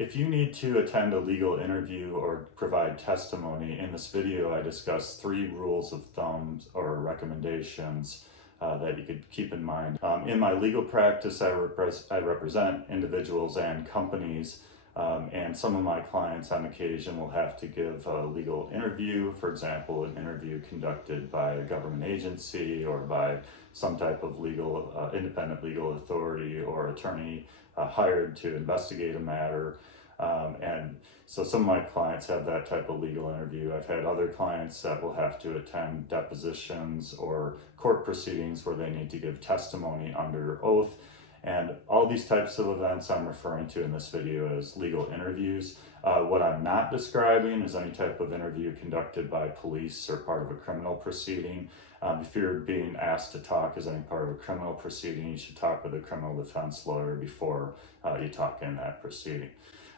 If you need to attend a legal interview or provide testimony, in this video I discuss 3 rules of thumb or recommendations that you could keep in mind. In my legal practice, I represent individuals and companies, and some of my clients on occasion will have to give a legal interview, for example, an interview conducted by a government agency or by some type of independent legal authority or attorney hired to investigate a matter. And so some of my clients have that type of legal interview. I've had other clients that will have to attend depositions or court proceedings where they need to give testimony under oath. And all these types of events I'm referring to in this video as legal interviews. What I'm not describing is any type of interview conducted by police or part of a criminal proceeding. If you're being asked to talk as any part of a criminal proceeding, you should talk with a criminal defense lawyer before you talk in that proceeding.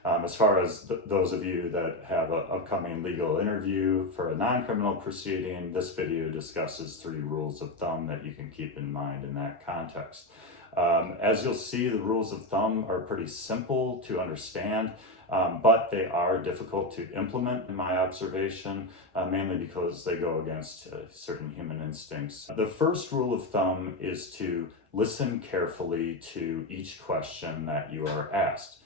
As far as those of you that have an upcoming legal interview for a non-criminal proceeding, this video discusses 3 rules of thumb that you can keep in mind in that context. As you'll see, the rules of thumb are pretty simple to understand, but they are difficult to implement in my observation, mainly because they go against certain human instincts. The first rule of thumb is to listen carefully to each question that you are asked.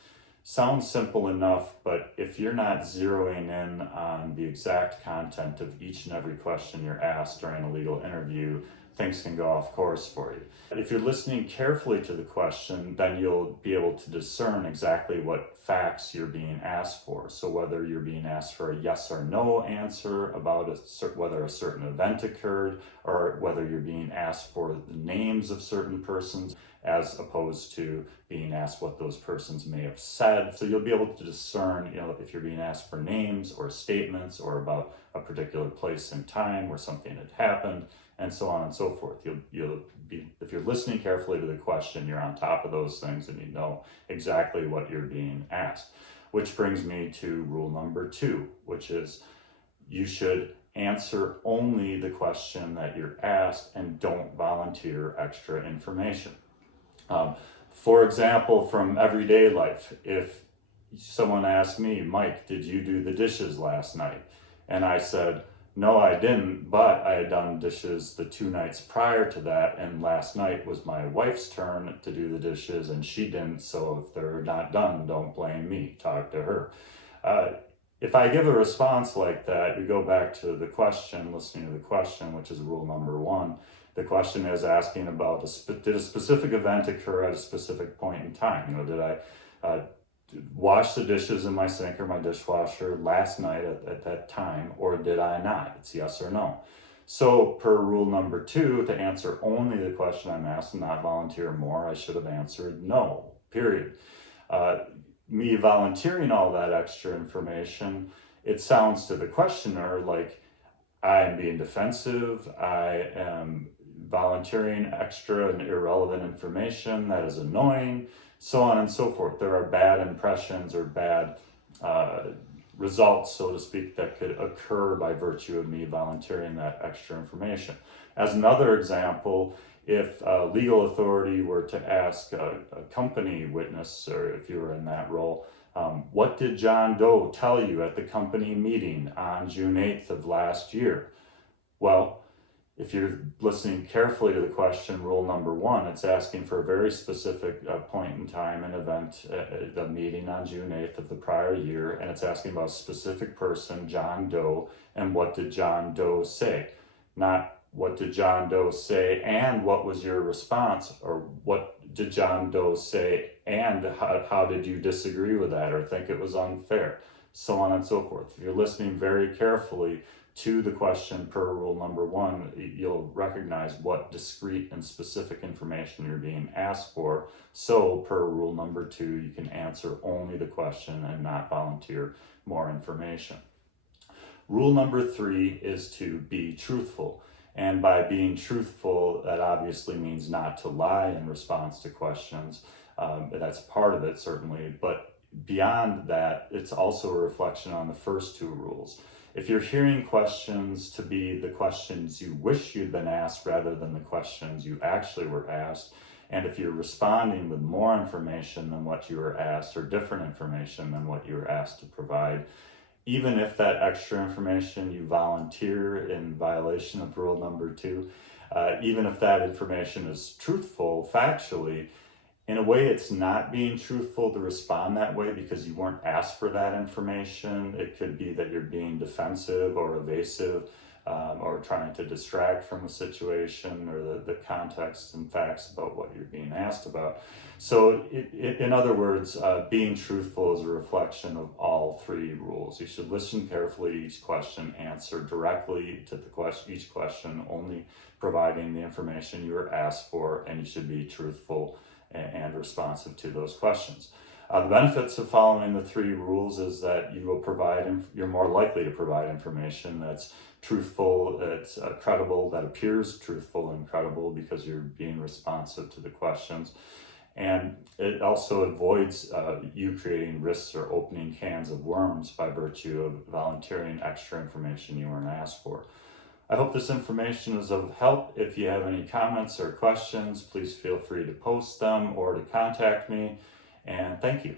Sounds simple enough, but if you're not zeroing in on the exact content of each and every question you're asked during a legal interview, things can go off course for you. If you're listening carefully to the question, then you'll be able to discern exactly what facts you're being asked for. So whether you're being asked for a yes or no answer about whether a certain event occurred, or whether you're being asked for the names of certain persons, as opposed to being asked what those persons may have said. So you'll be able to discern, if you're being asked for names or statements or about a particular place and time where something had happened, and so on and so forth. You'll be, if you're listening carefully to the question, you're on top of those things and you know exactly what you're being asked. Which brings me to rule number 2, which is you should answer only the question that you're asked and don't volunteer extra information. For example, from everyday life, if someone asked me, Mike, did you do the dishes last night? And I said, no, I didn't, but I had done dishes the 2 nights prior to that, and last night was my wife's turn to do the dishes, and she didn't, so if they're not done, don't blame me, talk to her. If I give a response like that, you go back to the question, listening to the question, which is rule number 1. The question is asking about, did a specific event occur at a specific point in time? Did I wash the dishes in my sink or my dishwasher last night at that time, or did I not? It's yes or no. So per rule number 2, to answer only the question I'm asked and not volunteer more, I should have answered no, period. Me volunteering all that extra information, it sounds to the questioner like I am being defensive, I am volunteering extra and irrelevant information that is annoying, so on and so forth. There are bad impressions or bad results, so to speak, that could occur by virtue of me volunteering that extra information. As another example, if a legal authority were to ask a company witness, or if you were in that role, what did John Doe tell you at the company meeting on June 8th of last year? Well, if you're listening carefully to the question, rule number 1, it's asking for a very specific point in time and event, the meeting on June 8th of the prior year, and it's asking about a specific person, John Doe, and what did John Doe say? Not what did John Doe say and what was your response, or what did John Doe say and how did you disagree with that or think it was unfair, so on and so forth. If you're listening very carefully to the question per rule number 1, you'll recognize what discrete and specific information you're being asked for. So per rule number 2, you can answer only the question and not volunteer more information. Rule number 3 is to be truthful. And by being truthful, that obviously means not to lie in response to questions. That's part of it, certainly. But beyond that, it's also a reflection on the first 2 rules. If you're hearing questions to be the questions you wish you'd been asked rather than the questions you actually were asked, And if you're responding with more information than what you were asked, or different information than what you were asked to provide, even if that extra information you volunteer in violation of rule number 2, even if that information is truthful factually, in a way it's not being truthful to respond that way because you weren't asked for that information. It could be that you're being defensive or evasive, or trying to distract from the situation or the context and facts about what you're being asked about. So in other words, being truthful is a reflection of all 3 rules. You should listen carefully to each question, answer directly to each question, only providing the information you were asked for, and you should be truthful and responsive to those questions. The benefits of following the 3 rules is that you're more likely to provide information that's truthful, that's credible, that appears truthful and credible because you're being responsive to the questions. And it also avoids you creating risks or opening cans of worms by virtue of volunteering extra information you weren't asked for. I hope this information is of help. If you have any comments or questions, please feel free to post them or to contact me. And thank you.